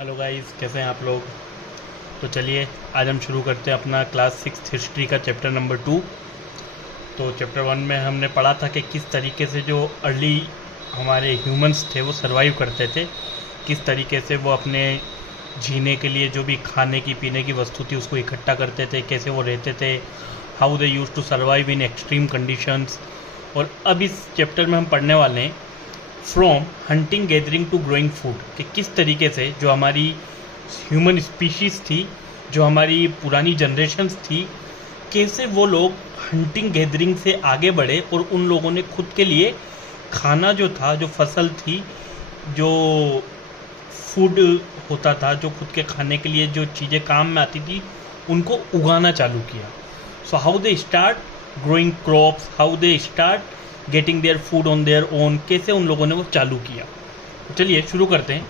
Hello guys, कैसे हैं आप लोग। तो चलिए आज हम शुरू करते हैं अपना क्लास 6 हिस्ट्री का चैप्टर नंबर 2। तो चैप्टर 1 में हमने पढ़ा था कि किस तरीके से जो अर्ली हमारे ह्यूमंस थे वो सरवाइव करते थे, किस तरीके से वो अपने जीने के लिए जो भी खाने की पीने की वस्तु थी उसको इकट्ठा करते थे, कैसे वो रहते थे, how they use to survive in extreme conditions. और अब इस चैप्टर में हम पढ़ने वाले हैं from hunting gathering to growing food, कि किस तरीके से जो हमारी ह्यूमन स्पीशीज़ थी, जो हमारी पुरानी जनरेशन्स थी, कैसे वो लोग हंटिंग गैदरिंग से आगे बढ़े और उन लोगों ने खुद के लिए खाना जो था, जो फसल थी, जो फूड होता था, जो खुद के खाने के लिए जो चीज़ें काम में आती थी, उनको उगाना चालू किया। So how they start growing crops, how they start getting their food on their own, कैसे उन लोगों ने वो चालू किया। तो चलिए शुरू करते हैं।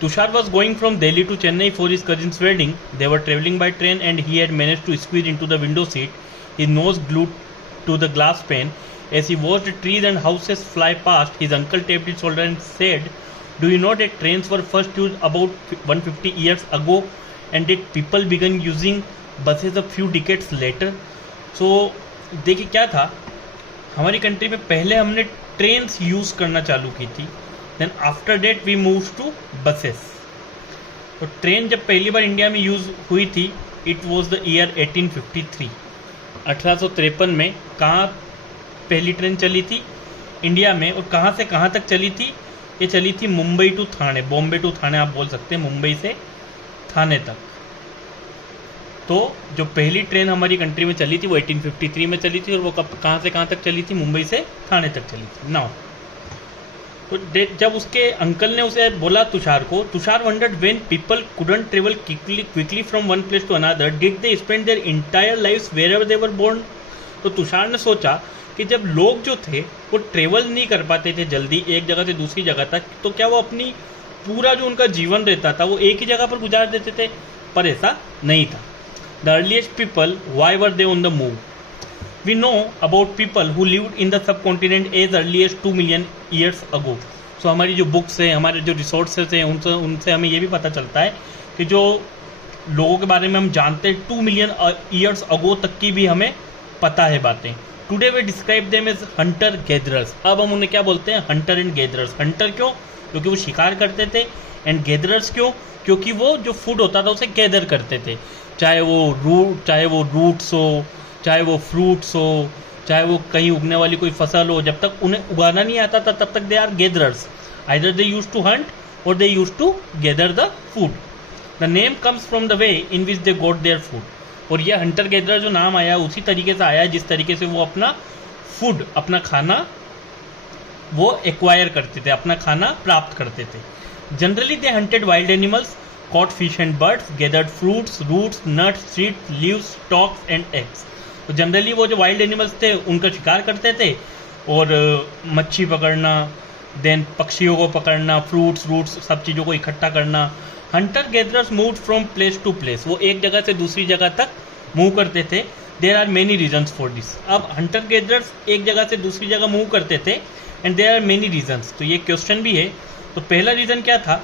Tushar was going from Delhi to Chennai for his cousins wedding. They were travelling by train and he had managed to squeeze into the window seat, his nose glued to the glass pane. As he watched trees and houses fly past, his uncle tapped his shoulder and said, "Do you know that trains were first used about 150 years ago, and that people began using buses a few decades later?" So देखिए क्या था, हमारी country में पहले हमने trains use करना चालू की थी, then after that we move to buses. तो ट्रेन जब पहली बार इंडिया में यूज़ हुई थी, इट वॉज द ईयर 1853। 1853 में कहाँ पहली ट्रेन चली थी इंडिया में, और कहाँ से कहाँ तक चली थी? ये चली थी मुंबई टू थाने, बॉम्बे टू थाने आप बोल सकते हैं, मुंबई से थाने तक। तो जो पहली ट्रेन हमारी कंट्री में चली थी वो 1853 में चली थी, और वो कहाँ से कहाँ तक चली थी? मुंबई से थाने तक चली थी। नाउ तो जब उसके अंकल ने उसे बोला तुषार को, Tushar wondered when people couldn't travel quickly from one place to another, did they spend their entire lives wherever they were born. तो तुषार ने सोचा कि जब लोग जो थे वो ट्रेवल नहीं कर पाते थे जल्दी एक जगह से दूसरी जगह तक, तो क्या वो अपनी पूरा जो उनका जीवन रहता था वो एक ही जगह पर गुजार देते थे? पर ऐसा नहीं था। The earliest people, why were they on the move? We know about people who lived in the subcontinent as early as 2 million years ago. So हमारी जो बुक्स हैं, हमारे जो रिसोर्सेज हैं, उनसे हमें ये भी पता चलता है कि जो लोगों के बारे में हम जानते हैं 2 मिलियन ईयर्स अगो तक की भी हमें पता है बातें। Today we describe them as hunter gatherers. अब हम उन्हें क्या बोलते हैं? Hunter and gatherers. हंटर क्यों? क्योंकि वो शिकार करते थे। एंड गैदरर्स क्यों? क्योंकि वो जो फूड होता था उसे गैदर करते थे, चाहे वो रूट्स हो, चाहे वो फ्रूट्स हो, चाहे वो कहीं उगने वाली कोई फसल हो, जब तक उन्हें उगाना नहीं आता था तब तक they are gatherers. Either they use to hunt और they use to gather the food. The name comes from the way in which they got their food. और यह हंटर गैदरर जो नाम आया उसी तरीके से आया जिस तरीके से वो अपना फूड, अपना खाना वो एक्वायर करते थे, अपना खाना प्राप्त करते थे। Generally they hunted wild animals, caught fish and birds, gathered fruits, roots, nuts, seeds, leaves, stalks and eggs. तो जनरली वो जो वाइल्ड एनिमल्स थे उनका शिकार करते थे, और मच्छी पकड़ना, देन पक्षियों को पकड़ना, रूट्स सब चीज़ों को इकट्ठा करना। Hunter gatherers move from place to place, वो एक जगह से दूसरी जगह तक मूव करते थे। There are many reasons for this. अब हंटर गैदरर्स एक जगह से दूसरी जगह मूव करते थे, and there are many reasons. तो ये क्वेश्चन भी है। तो पहला रीज़न क्या था?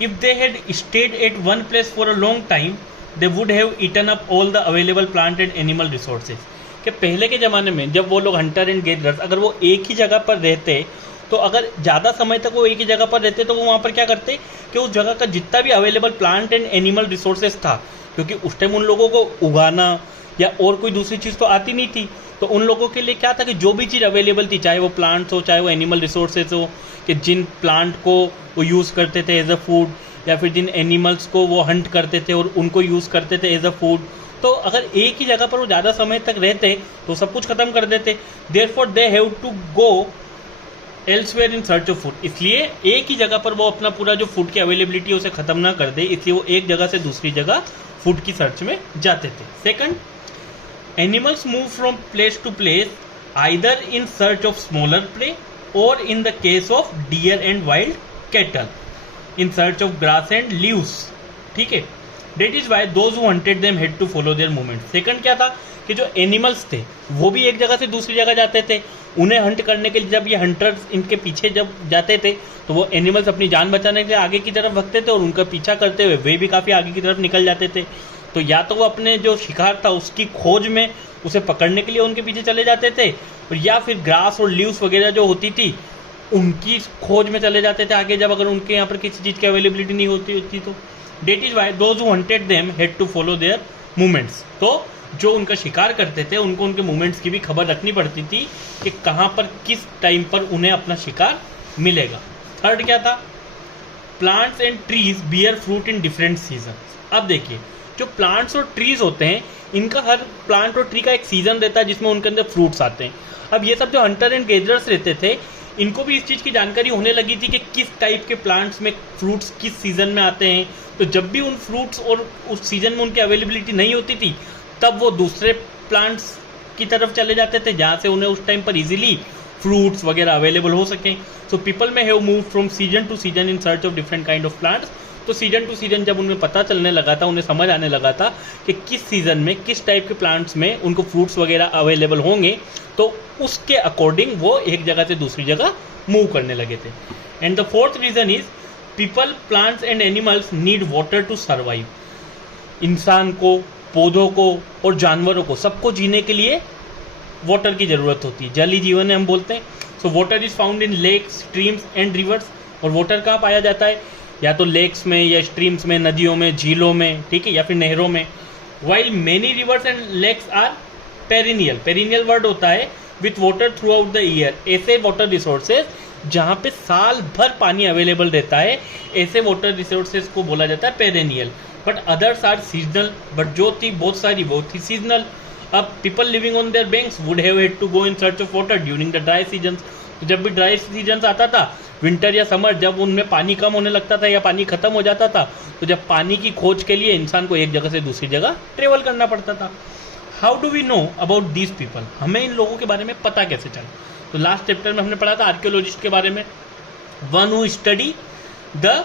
If they had stayed at one place for a long time, they would have eaten up all the available plant and animal resources. कि पहले के ज़माने में जब वो लोग हंटर एंड गैदरर्स अगर वो एक ही जगह पर रहते, तो अगर ज़्यादा समय तक वो एक ही जगह पर रहते तो वो वहाँ पर क्या करते कि उस जगह का जितना भी available plant and animal resources था, क्योंकि उस टाइम उन लोगों को उगाना या और कोई दूसरी चीज़ तो आती नहीं थी, तो उन लोगों के लिए क्या था कि जो भी चीज़ अवेलेबल थी, चाहे वो प्लांट्स हो, चाहे वो एनिमल रिसोर्सेज हो, कि जिन प्लांट को वो यूज़ करते थे एज अ फूड, या फिर जिन एनिमल्स को वो हंट करते थे और उनको यूज़ करते थे एज अ फूड, तो अगर एक ही जगह पर वो ज़्यादा समय तक रहते तो सब कुछ ख़त्म कर देते। Therefore they have to go elsewhere in search of food. इसलिए एक ही जगह पर वो अपना पूरा जो फूड की अवेलेबिलिटी है उसे ख़त्म ना कर दे, इसलिए वो एक जगह से दूसरी जगह फूड की सर्च में जाते थे। Second, animals move from place to place either in search of smaller prey और in the case of deer and wild cattle in search of grass and leaves. ठीक है, that is why those who hunted them had to follow their movement. Second क्या था कि जो animals थे वो भी एक जगह से दूसरी जगह जाते थे, उन्हें हंट करने के लिए जब ये हंटर्स इनके पीछे जब जाते थे तो वो एनिमल्स अपनी जान बचाने के लिए आगे की तरफ भागते थे और उनका पीछा करते हुए वे भी काफ़ी आगे की तरफ निकल जाते थे। तो या तो वो अपने जो शिकार था उसकी खोज में उसे पकड़ने के लिए उनके पीछे चले जाते थे, और या फिर ग्रास और लीव्स वगैरह जो होती थी उनकी खोज में चले जाते थे आगे, जब अगर उनके यहाँ पर किसी चीज़ की अवेलेबिलिटी नहीं होती तो। That is why those who hunted them had to follow their movements. तो जो उनका शिकार करते थे उनको उनके मूवमेंट्स की भी खबर रखनी पड़ती थी कि कहाँ पर किस टाइम पर उन्हें अपना शिकार मिलेगा। थर्ड क्या था, plants and trees bear fruit in different season. अब देखिए जो प्लांट्स और ट्रीज होते हैं इनका हर प्लांट और ट्री का एक सीजन रहता है जिसमें उनके अंदर फ्रूट्स आते हैं। अब ये सब जो हंटर एंड गैदरर्स रहते थे इनको भी इस चीज़ की जानकारी होने लगी थी कि किस टाइप के प्लांट्स में फ्रूट्स किस सीजन में आते हैं। तो जब भी उन फ्रूट्स और उस सीजन में उनकी अवेलेबिलिटी नहीं होती थी तब वो दूसरे प्लांट्स की तरफ चले जाते थे जहाँ से उन्हें उस टाइम पर इजीली फ्रूट्स वगैरह अवेलेबल हो सकें। सो पीपल में have move from season two season in search of different kind of plants. तो सीजन टू सीजन जब उन्हें पता चलने लगा था, उन्हें समझ आने लगा था कि किस सीजन में किस टाइप के प्लांट्स में उनको फ्रूट्स वगैरह अवेलेबल होंगे, तो उसके अकॉर्डिंग वो एक जगह से दूसरी जगह मूव करने लगे थे। And the fourth reason is people, plants and animals need water to survive. इंसान को, पौधों को और जानवरों को सबको जीने के लिए वाटर की ज़रूरत होती है, जल ही जीवन है हम बोलते हैं। So water is found in lakes, streams and rivers. और वाटर कहाँ पाया जाता है, या तो लेक्स में या स्ट्रीम्स में, नदियों में, झीलों में, ठीक है, या फिर नहरों में। While many rivers and lakes are perennial, perennial word होता है with water throughout the year. ऐसे वाटर रिसोर्सेज जहाँ पे साल भर पानी अवेलेबल रहता है, ऐसे वाटर रिसोर्सेज को बोला जाता है perennial. But others are seasonal, but जो थी बहुत सारी वो थी सीजनल। अब people living on their banks would have had to go in search of water during the dry season. तो जब भी ड्राई सीजन आता था, विंटर या समर, जब उनमें पानी कम होने लगता था या पानी खत्म हो जाता था, तो जब पानी की खोज के लिए इंसान को एक जगह से दूसरी जगह ट्रेवल करना पड़ता था। How do we know about these people, हमें इन लोगों के बारे में पता कैसे चला? तो लास्ट चैप्टर में हमने पढ़ा था आर्कियोलॉजिस्ट के बारे में, one who study the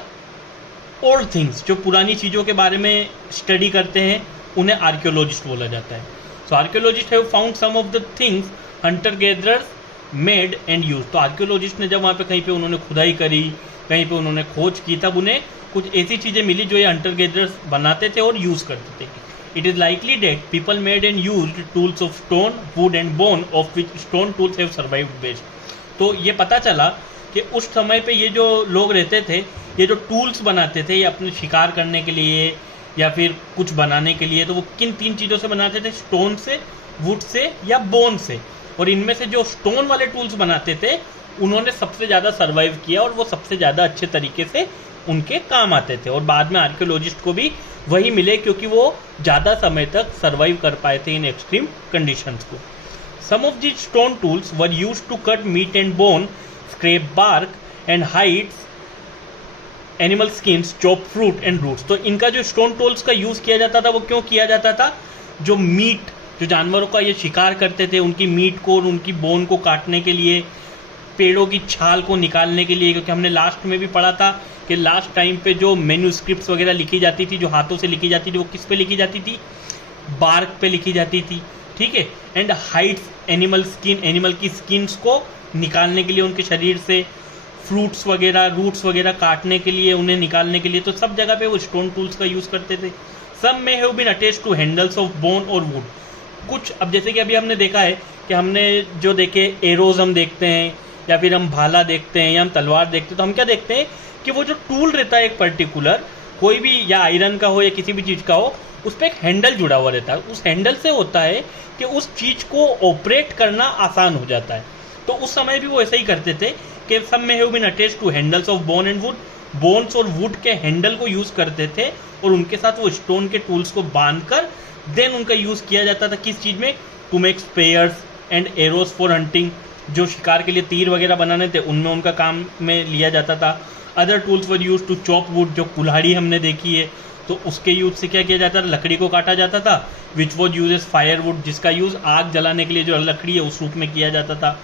old things, जो पुरानी चीज़ों के बारे में स्टडी करते हैं उन्हें आर्कियोलॉजिस्ट बोला जाता है। So archaeologist have found some of the things hunter gatherers made and use. तो आर्कियोलॉजिस्ट ने जब वहाँ पे कहीं पे उन्होंने खुदाई करी, कहीं पे उन्होंने खोज की, तब उन्हें कुछ ऐसी चीज़ें मिली जो ये हंटर गैदरर्स बनाते थे और यूज़ करते थे। It is likely that people made and used tools of stone, wood and bone, of which stone tools have survived best. तो ये पता चला कि उस समय पे ये जो लोग रहते थे, ये जो टूल्स बनाते थे ये अपने शिकार करने के लिए या फिर कुछ बनाने के लिए, तो वो किन तीन चीज़ों से बनाते थे, स्टोन से, वुड से या बोन से। और इनमें से जो स्टोन वाले टूल्स बनाते थे उन्होंने सबसे ज़्यादा सर्वाइव किया और वो सबसे ज़्यादा अच्छे तरीके से उनके काम आते थे। और बाद में आर्कियोलॉजिस्ट को भी वही मिले क्योंकि वो ज़्यादा समय तक सर्वाइव कर पाए थे इन एक्सट्रीम कंडीशंस को। Some of these stone tools were used to cut meat and bone, scrape bark and hides, animal skins, chop fruit and roots. तो इनका जो स्टोन टूल्स का यूज़ किया जाता था वो क्यों किया जाता था, जो मीट, जो जानवरों का ये शिकार करते थे उनकी मीट को और उनकी बोन को काटने के लिए, पेड़ों की छाल को निकालने के लिए। क्योंकि हमने लास्ट में भी पढ़ा था कि लास्ट टाइम पे जो मैन्यूस्क्रिप्ट्स वगैरह लिखी जाती थी, जो हाथों से लिखी जाती थी, वो किस पे लिखी जाती थी, बार्क पे लिखी जाती थी, ठीक है। And hides, animal skin, animal की स्किन्स को निकालने के लिए उनके शरीर से, फ्रूट्स वगैरह, रूट्स वगैरह काटने के लिए, उन्हें निकालने के लिए, तो सब जगह पे वो स्टोन टूल्स का यूज़ करते थे। Some may have been attached to handles of bone और वुड। कुछ, अब जैसे कि अभी हमने देखा है कि हमने जो देखे एरोज हम देखते हैं या फिर हम भाला देखते हैं या हम तलवार देखते हैं, तो हम क्या देखते हैं कि वो जो टूल रहता है एक पर्टिकुलर, कोई भी, या आयरन का हो या किसी भी चीज़ का हो, उस पर एक हैंडल जुड़ा हुआ रहता है। उस हैंडल से होता है कि उस चीज़ को ऑपरेट करना आसान हो जाता है। तो उस समय भी वो ऐसा ही करते थे कि some may have been attached to handles of bone and wood, bones और वुड के हैंडल को यूज़ करते थे और उनके साथ वो स्टोन के टूल्स को बांधकर देन उनका यूज़ किया जाता था किस चीज़ में, to make spears and arrows for hunting. जो शिकार के लिए तीर वगैरह बनाने थे उनमें उनका काम में लिया जाता था। Other tools were used to chop wood, जो कुल्हाड़ी हमने देखी है तो उसके यूज से क्या किया जाता था, लकड़ी को काटा जाता था। Which was used as firewood, जिसका यूज़ आग जलाने के लिए जो लकड़ी है उस रूप में किया जाता था।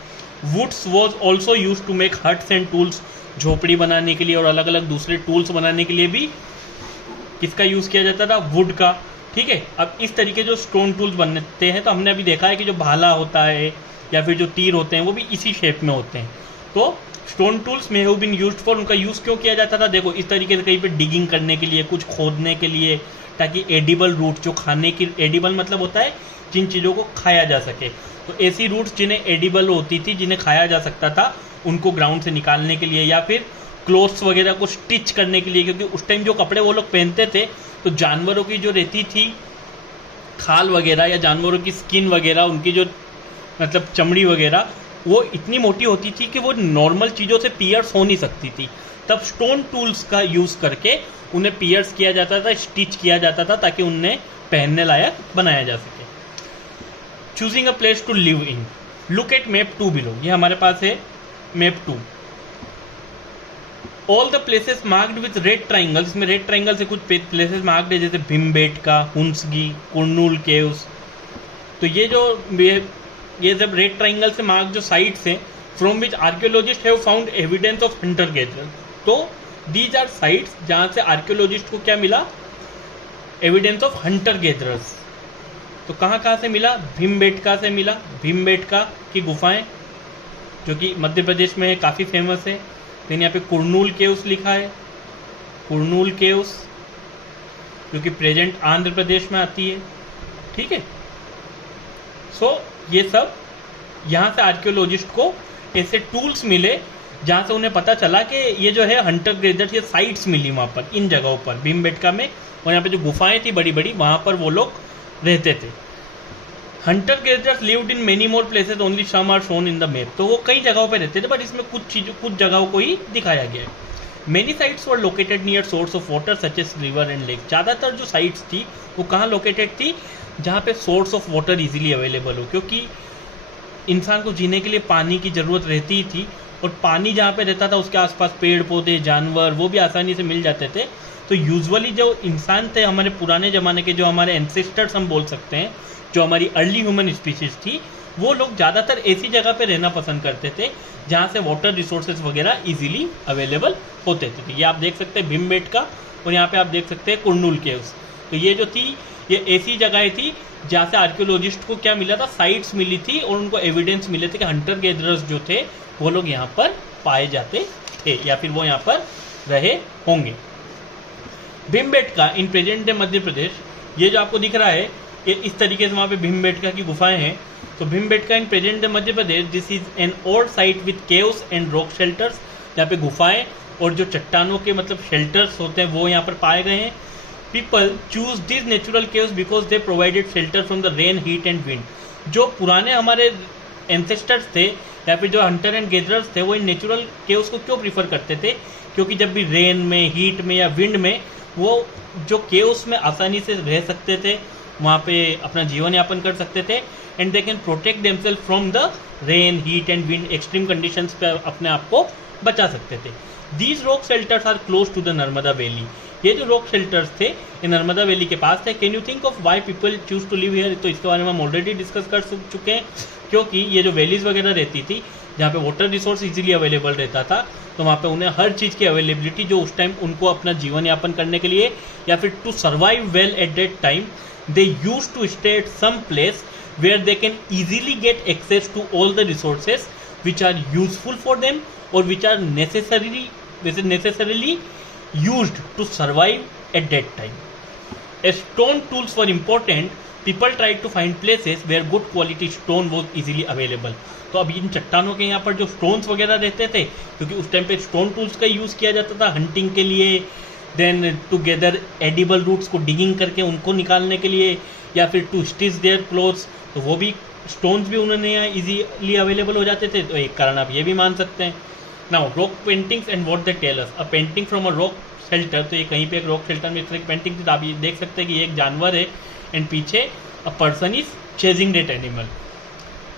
Woods was also used to make huts and tools, झोपड़ी बनाने के लिए और अलग अलग दूसरे टूल्स बनाने के लिए भी किसका यूज़ किया जाता था, वुड का। ठीक है, अब इस तरीके जो स्टोन टूल्स बनते हैं तो हमने अभी देखा है कि जो भाला होता है या फिर जो तीर होते हैं वो भी इसी शेप में होते हैं। तो स्टोन टूल्स में हैव बीन यूज्ड फॉर, उनका यूज़ क्यों किया जाता था, देखो इस तरीके से कहीं पे डिगिंग करने के लिए, कुछ खोदने के लिए, ताकि एडिबल रूट जो खाने की, एडिबल मतलब होता है जिन चीज़ों को खाया जा सके, तो ऐसी रूट्स जिन्हें एडिबल होती थी, जिन्हें खाया जा सकता था, उनको ग्राउंड से निकालने के लिए, या फिर क्लोथ्स वगैरह को स्टिच करने के लिए, क्योंकि उस टाइम जो कपड़े वो लोग पहनते थे तो जानवरों की जो रहती थी खाल वगैरह या जानवरों की स्किन वगैरह, उनकी जो मतलब चमड़ी वगैरह वो इतनी मोटी होती थी कि वो नॉर्मल चीज़ों से पियर्स हो नहीं सकती थी। तब स्टोन टूल्स का यूज़ करके उन्हें पियर्स किया जाता था, स्टिच किया जाता था, ताकि उन्हें पहनने लायक बनाया जा सके। Choosing a place to live in, look at map 2 below, ये हमारे पास है map 2। All the places marked with red triangle, इसमें रेड ट्राइंगल से कुछ प्लेसेस मार्क्ड है, जैसे भीमबेटका, हुंसगी, कुर्नूल केव्स। तो ये जब रेड ट्राइंगल से मार्क जो साइट्स हैं, from which archaeologist have found evidence of Hunter gatherer, तो दीज आर साइट्स जहां से आर्कियोलॉजिस्ट को क्या मिला, एविडेंस ऑफ हंटर गैदरर्स। तो कहाँ कहाँ से मिला, भीमबेटका से मिला, भीमबेटका की गुफाएं जो कि मध्य प्रदेश में काफ़ी फेमस है। देन यहाँ पे कुर्नूल केव्स लिखा है, कुर्नूल केव्स जो कि प्रेजेंट आंध्र प्रदेश में आती है। ठीक है, सो ये सब यहाँ से आर्कियोलॉजिस्ट को ऐसे टूल्स मिले जहाँ से उन्हें पता चला कि ये जो है हंटर गैदरर्स, ये साइट्स मिली वहाँ पर, इन जगहों पर, भीमबेटका में, और यहाँ पे जो गुफाएं थी बड़ी बड़ी, वहाँ पर वो लोग रहते थे। Hunter gatherers lived in many more places, only some are shown in the map, तो वो कई जगहों पे रहते थे, बट इसमें कुछ जगहों को ही दिखाया गया है। Many sites were located near source of water such as river and lake, ज़्यादातर जो साइट्स थी वो कहाँ लोकेटेड थी, जहाँ पे source of water easily available हो, क्योंकि इंसान को जीने के लिए पानी की ज़रूरत रहती ही थी, और पानी जहाँ पे रहता था उसके आसपास पेड़ पौधे, जानवर, वो भी आसानी से मिल जाते थे। तो यूजुअली जो इंसान थे हमारे पुराने ज़माने के, जो हमारे एंसेस्टर्स हम बोल सकते हैं, जो हमारी अर्ली ह्यूमन स्पीशीज थी, वो लोग ज़्यादातर ऐसी जगह पे रहना पसंद करते थे जहाँ से वाटर रिसोर्सेज वगैरह इजीली अवेलेबल होते थे। तो ये आप देख सकते हैं भीमबेटका, और यहाँ पे आप देख सकते हैं कुर्नूल केव्स। तो ये जो थी, ये ऐसी जगह थी जहाँ से आर्कियोलॉजिस्ट को क्या मिला था, साइट्स मिली थी, और उनको एविडेंस मिले थे कि हंटर गैदरर्स जो थे वो लोग यहाँ पर पाए जाते थे, या फिर वो यहाँ पर रहे होंगे। Bhimbetka in present day Madhya Pradesh, ये जो आपको दिख रहा है, ये इस तरीके से वहाँ पे भीमबेटका की गुफाएं हैं। तो Bhimbetka in present day Madhya Pradesh, this is an old site with caves and rock shelters, जहाँ पे गुफाएं और जो चट्टानों के मतलब शेल्टर्स होते हैं वो यहाँ पर पाए गए हैं। People choose this natural caves because they provided shelter from the rain, heat and wind. जो पुराने हमारे एंसेस्टर्स थे या फिर जो हंटर एंड गैदरर्स थे, वो इन नेचुरल केव्स को क्यों प्रीफर करते थे, क्योंकि जब भी रेन में, हीट में या विंड में वो जो केव्स में आसानी से रह सकते थे, वहाँ पे अपना जीवन यापन कर सकते थे, and they can protect themselves from the rain, heat and wind, extreme conditions पे अपने आप को बचा सकते थे। These rock shelters are close to the Narmada valley, ये जो रॉक शेल्टर्स थे ये नर्मदा वैली के पास थे। Can you think of why people choose to live here, तो इसके बारे में हम ऑलरेडी डिस्कस कर चुके हैं, क्योंकि ये जो वैलीज वगैरह रहती थी जहाँ पे वाटर रिसोर्स इजीली अवेलेबल रहता था, तो वहाँ पे उन्हें हर चीज़ की अवेलेबिलिटी, जो उस टाइम उनको अपना जीवन यापन करने के लिए या फिर to survive well at that time, they use to stay at some place where they can easily get access to all the resources which are useful for them और which are necessarily used to survive at that time. As stone tools were important, people tried to find places where good quality stone was easily available. तो अब इन चट्टानों के यहाँ पर जो stones वगैरह रहते थे, क्योंकि उस टाइम पे स्टोन टूल्स का यूज़ किया जाता था हंटिंग के लिए, then to gather edible roots को डिगिंग करके उनको निकालने के लिए, या फिर टू स्टिच देयर क्लोथ्स, तो वो भी स्टोन्स भी उन्होंने यहाँ ईजीली अवेलेबल हो जाते थे। तो एक कारण आप ये भी मान सकते हैं। Now rock paintings and what they tell us, a painting from a rock shelter, तो ये कहीं पे एक रॉक शेल्टर में इस तरह की पेंटिंग थी, तो आप ये देख सकते हैं कि ये एक जानवर है एंड पीछे a person is chasing that animal.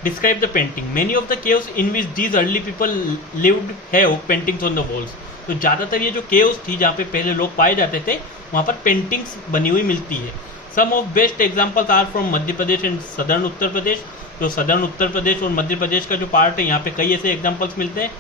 Describe the painting, many of the caves in which these early people lived have paintings on the walls, तो ज़्यादातर ये जो केव्स थी जहाँ पे पहले लोग पाए जाते थे, वहाँ पर पेंटिंग्स बनी हुई मिलती है। Some of best examples are from Madhya Pradesh and southern Uttar Pradesh, तो सदर्न उत्तर प्रदेश और मध्य प्रदेश का जो पार्ट है यहाँ पे कई ऐसे एग्जाम्पल्स मिलते हैं।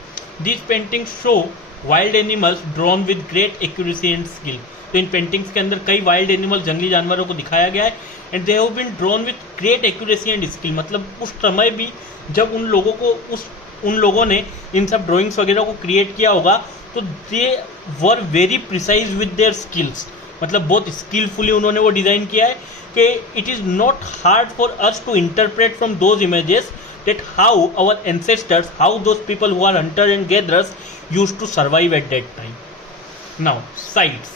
These paintings show wild animals drawn with great accuracy and skill. तो इन पेंटिंग्स के अंदर कई वाइल्ड एनिमल, जंगली जानवरों को दिखाया गया है, and they have been drawn with great accuracy and skill. मतलब उस समय भी जब उन लोगों ने इन सब ड्राइंग्स वगैरह को क्रिएट किया होगा तो they were very precise with their skills. मतलब बहुत स्किलफुली उन्होंने वो डिज़ाइन किया है कि it is not hard for us to interpret from those images that how our ancestors, how those people who are hunters and gatherers used to survive at that time. Now, sites.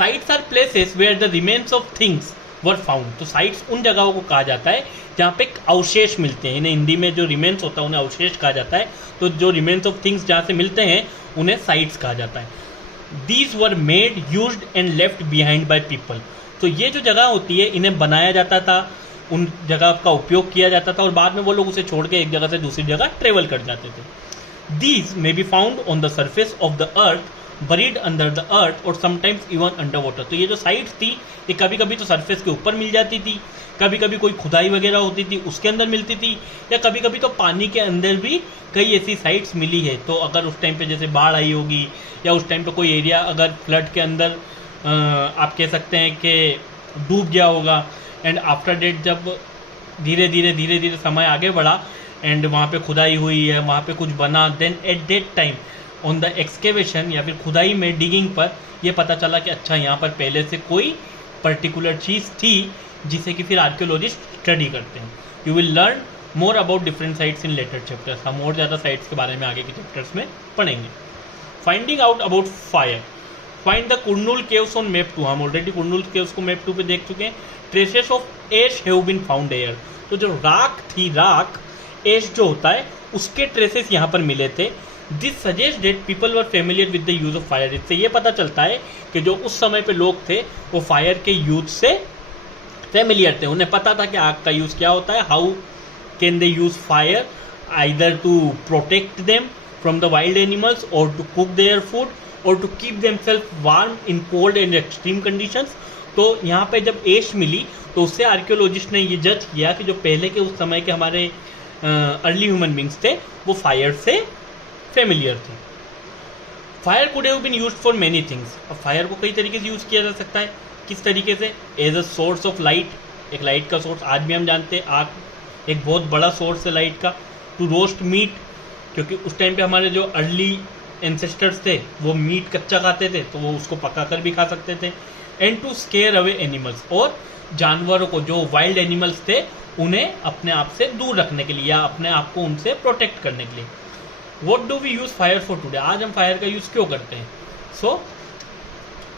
Sites are places where the remains of things were found. तो sites उन जगहों को कहा जाता है जहाँ पे अवशेष मिलते हैं। इन्हें हिंदी में जो रिमेन्स होता है उन्हें अवशेष कहा जाता है। तो जो रिमेन्स ऑफ थिंग्स जहाँ से मिलते हैं उन्हें साइट्स कहा जाता है। These were made, used and left behind by people. तो ये जो जगह होती है इन्हें बनाया जाता था, उन जगह का उपयोग किया जाता था और बाद में वो लोग उसे छोड़ के एक जगह से दूसरी जगह ट्रेवल कर जाते थे। These may be found on the surface of the earth, buried under the earth और समटाइम्स इवन अंडर वाटर। तो ये जो साइट्स थी ये कभी कभी तो सरफेस के ऊपर मिल जाती थी, कभी कभी कोई खुदाई वगैरह होती थी उसके अंदर मिलती थी, या कभी कभी तो पानी के अंदर भी कई ऐसी साइट्स मिली है। तो अगर उस टाइम पे जैसे बाढ़ आई होगी या उस टाइम पे कोई एरिया अगर फ्लड के अंदर आप कह सकते हैं कि डूब गया होगा, एंड आफ्टर डेट जब धीरे धीरे समय आगे बढ़ा एंड वहाँ पे खुदाई हुई है, वहाँ पे कुछ बना, then at that time on the excavation या फिर खुदाई में डिगिंग पर ये पता चला कि अच्छा यहाँ पर पहले से कोई पर्टिकुलर चीज़ थी जिसे कि फिर आर्कियोलॉजिस्ट स्टडी करते हैं। You will learn more about different sites in later chapters. हम और ज़्यादा साइट्स के बारे में आगे के चैप्टर्स में पढ़ेंगे। Finding out about fire. Find the Kurnool caves on map 2। हम ऑलरेडी कुर्नूल केव्स को मैप 2 पे देख चुके हैं। Traces of ash have been found here. तो जो राख थी, राख एश जो होता है उसके ट्रेसेस यहाँ पर मिले थे। This suggest that people were familiar with the use of fire. इससे ये पता चलता है कि जो उस समय पे लोग थे वो फायर के यूज से फेमिलियर थे, उन्हें पता था कि आग का यूज क्या होता है। How can they use fire, either to protect them from the wild animals और टू कुक देयर फूड और to keep themselves warm in cold and extreme conditions. तो यहाँ पे जब एश मिली तो उससे आर्कियोलॉजिस्ट ने ये जज किया कि जो पहले के उस समय के हमारे अर्ली ह्यूमन बींग्स थे वो फायर से फेमिलियर थे। Fire could have been used for many things. अब फायर को कई तरीके से यूज़ किया जा सकता है। किस तरीके से? As a source of light, एक लाइट का सोर्स। आज भी हम जानते हैं आग एक बहुत बड़ा सोर्स है लाइट का। टू रोस्ट मीट, क्योंकि उस टाइम पे हमारे जो अर्ली एंसेस्टर्स थे वो मीट कच्चा खाते थे तो वो उसको पका कर भी खा सकते थे। And to scare away animals, और जानवरों को, जो वाइल्ड एनिमल्स थे उन्हें अपने आप से दूर रखने के लिए या अपने आप को उनसे प्रोटेक्ट करने के लिए। What do we use fire for today? आज हम फायर का यूज़ क्यों करते हैं? So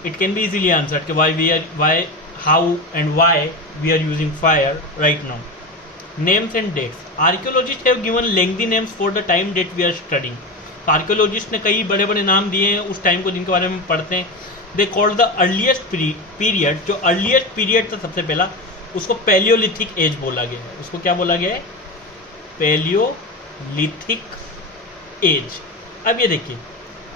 it can be easily answered कि why how and why we are using fire right now. Names and dates. Archaeologist have given lengthy names for the time date we are studying. तो archaeologist ने कई बड़े बड़े नाम दिए हैं उस टाइम को जिनके बारे में पढ़ते हैं। They called the earliest period, जो अर्लीस्ट पीरियड था सबसे पहला उसको पैलियोलिथिक एज बोला गया है। उसको क्या बोला गया है? Palaeolithic age. अब ये देखिए,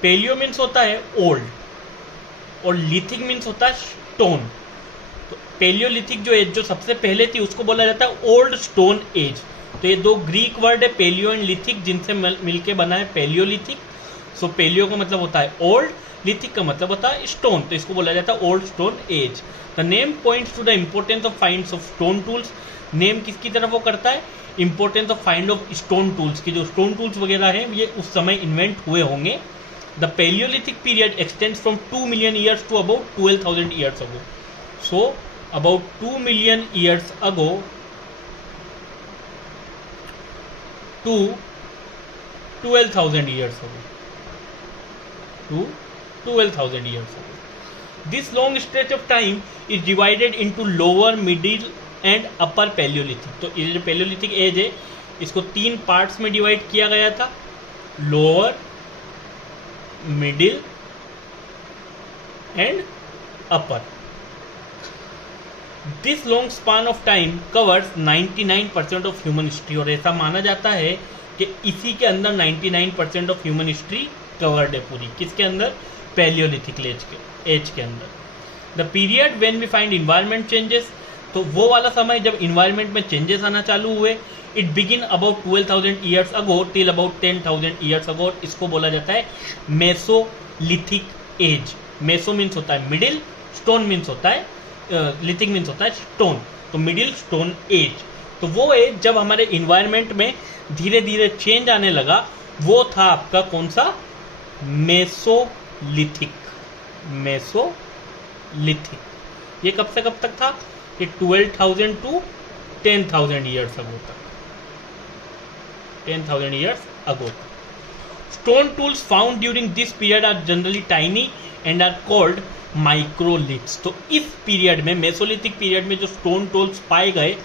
पैलियो मीन्स होता है ओल्ड और लिथिक मीन्स होता है स्टोन। तो पैलियोलिथिक जो एज जो सबसे पहले थी उसको बोला जाता है ओल्ड स्टोन एज। तो ये दो ग्रीक वर्ड है पैलियो एंड लिथिक जिनसे मिलके बना है पैलियोलिथिक। सो पैलियो का मतलब होता है ओल्ड, लिथिक का मतलब होता है स्टोन, तो इसको बोला जाता है old stone age. The name points to the importance of finds of stone tools. Name किसकी तरफ वो करता है? Importance of find of stone tools की। जो स्टोन टूल्स वगैरह हैं ये उस समय इन्वेंट हुए होंगे। The Palaeolithic period extends from 2 million years to about 12,000 years ago. So about 2 million years ago to 12,000 years ago. To 12,000 years ago. This long stretch of time is divided into lower, middle and upper Paleolithic. तो ये जो Paleolithic as है इसको 3 parts में divide किया गया था, lower, middle and upper. This long span of time covers 99% of human history. और ऐसा माना जाता है कि इसी के अंदर 99% ऑफ ह्यूमन हिस्ट्री कवर्ड है पूरी। किसके अंदर? पैलियोलिथिक एज के अंदर। The period when we find environment changes, तो वो वाला समय जब इन्वायरमेंट में चेंजेस आना चालू हुए, it begin about 12,000 years ago till about 10,000 years अगो, इसको बोला जाता है मेसोलिथिक एज। मेसो मीन्स होता है मिडिल, स्टोन मीन्स होता है, लिथिक मीन्स होता है स्टोन, तो मिडिल स्टोन एज। तो वो एज जब हमारे इन्वायरमेंट में धीरे धीरे चेंज आने लगा, वो था आपका कौन सा, मेसोलिथिक। मेसोलिथिक ये कब से कब तक था, ये 12,000 टू 10,000 ईयर्स अगो तक, 10,000 years ago. Stone tools found during this period are generally tiny and are called microliths. तो इस पीरियड में, मेसोलिथिक पीरियड में जो स्टोन टूल्स पाए गए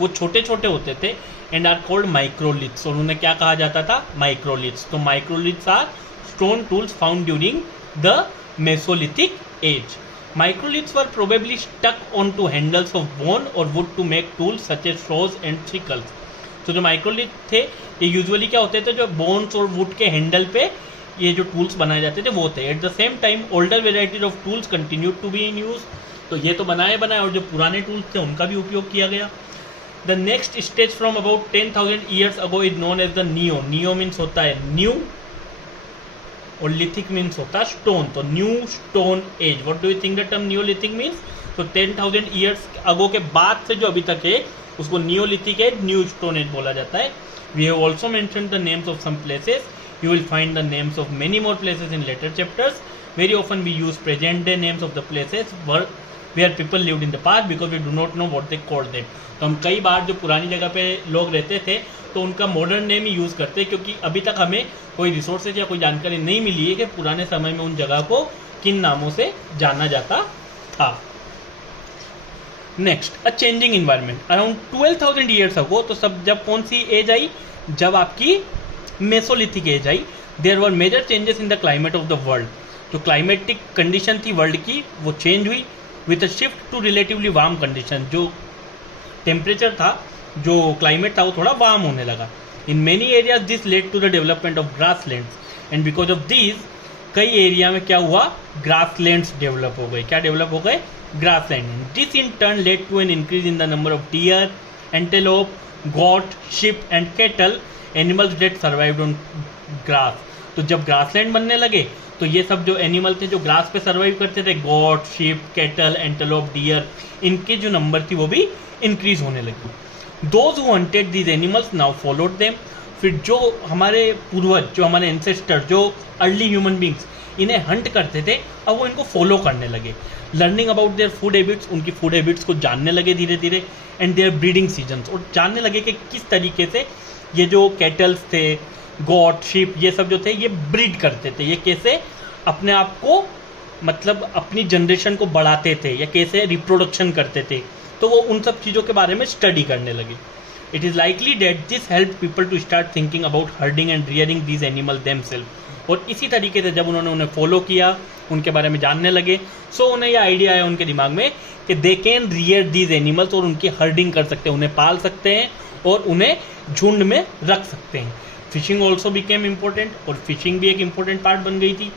वो छोटे छोटे होते थे एंड आर कॉल्ड माइक्रोलिथ्स, और उन्हें क्या कहा जाता था, माइक्रोलिथ्स। तो microliths are stone tools found during the mesolithic age. Microliths were probably stuck onto handles of bone or wood to make tools such as saws and sickles. तो जो microlith थे ये यूजुअली क्या होते थे, जो बोन्स और वुड के हैंडल पे ये जो टूल्स बनाए जाते थे वो थे। At the same time older varieties of tools continue to be in use. तो ये तो बनाए और जो पुराने टूल्स थे उनका भी उपयोग किया गया। The next stage from about 10,000 years ago is known as the neo. Neo means होता है न्यू और लिथिक मीन्स होता है स्टोन, तो new stone as. What do you think the term Neolithic means? तो 10,000 ईयर्स अगो के बाद से जो अभी तक है उसको neolithic age, new stone age बोला जाता है। We have also mentioned the names of some places. You will find the names of many more places in later chapters. Very often we use present day names of the places where people lived in the past because we do not know what they called them. तो हम कई बार जो पुरानी जगह पे लोग रहते थे तो उनका मॉडर्न नेम ही यूज़ करते हैं, क्योंकि अभी तक हमें कोई रिसोर्सेज या कोई जानकारी नहीं मिली है कि पुराने समय में उन जगह को किन नामों से जाना जाता था। Next, a changing environment around 12,000 years ago. तो सब जब कौन सी एज आई, जब आपकी मेसोलिथिक एज आई। There were major changes in the climate of the world. जो क्लाइमेटिक कंडीशन थी वर्ल्ड की वो चेंज हुई with a shift to relatively warm condition. जो टेम्परेचर था, जो क्लाइमेट था वो थोड़ा वार्म होने लगा। In many areas this led to the development of grasslands and because of this कई एरिया में क्या हुआ, ग्रासलैंड्स डेवलप हो गए। क्या डेवलप हो गए, grassland. This in turn led to an increase in the number of deer, antelope, goat, sheep and cattle, animals that survived on grass. तो जब ग्रासलैंड बनने लगे तो ये सब जो एनिमल थे जो ग्रास पे सर्वाइव करते थे, गोट, शिप, कैटल, एंटेलोप, डियर, इनके जो नंबर थी वो भी इंक्रीज होने लगी। Those who hunted these animals now followed them। फिर जो हमारे पूर्वज, जो हमारे एंसेस्टर, जो अर्ली ह्यूमन बींग्स इन्हें हंट करते थे, अब वो इनको फॉलो करने लगे। Learning about their food habits, उनकी फूड हैबिट्स को जानने लगे धीरे धीरे, एंड देयर ब्रीडिंग सीजन्स, और जानने लगे कि किस तरीके से ये जो कैटल्स थे, गॉट, शिप, ये सब जो थे ये ब्रीड करते थे, ये कैसे अपने आप को मतलब अपनी जनरेशन को बढ़ाते थे या कैसे रिप्रोडक्शन करते थे। तो वो उन सब चीज़ों के बारे में स्टडी करने लगे। It is likely that this help people to start thinking about herding and rearing these animal themself. और इसी तरीके से जब उन्होंने उन्हें फॉलो किया, उनके बारे में जानने लगे, सो उन्हें यह आइडिया आया उनके दिमाग में कि they can rear these animals, और उनकी हर्डिंग कर सकते हैं, उन्हें पाल सकते हैं और उन्हें झुंड में रख सकते हैं। फिशिंग ऑल्सो बिकेम इम्पोर्टेंट, और फिशिंग भी एक इम्पोर्टेंट पार्ट बन गई थी।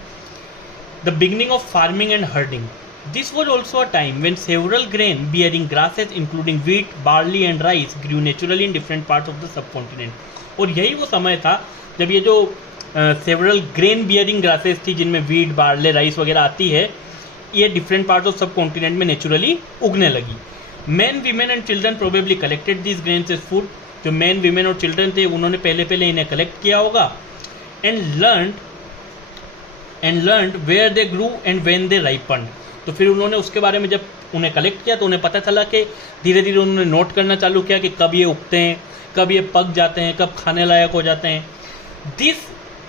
The beginning of farming and herding. This was also a time when several grain-bearing grasses, including wheat, barley, and rice, grew naturally in different parts of the subcontinent. और यही वो समय था जब ये जो several grain-bearing grasses थी, जिनमें wheat, barley, rice वगैरह आती है, ये different parts of subcontinent में naturally उगने लगी। Men, women, and children probably collected these grains as food। जो men, women और children थे उन्होंने पहले इन्हें collect किया होगा, and learned where they grew and when they ripened। तो फिर उन्होंने उसके बारे में जब उन्हें कलेक्ट किया तो उन्हें पता चला कि धीरे धीरे उन्होंने नोट करना चालू किया कि कब ये उगते हैं, कब ये पक जाते हैं, कब खाने लायक हो जाते हैं। This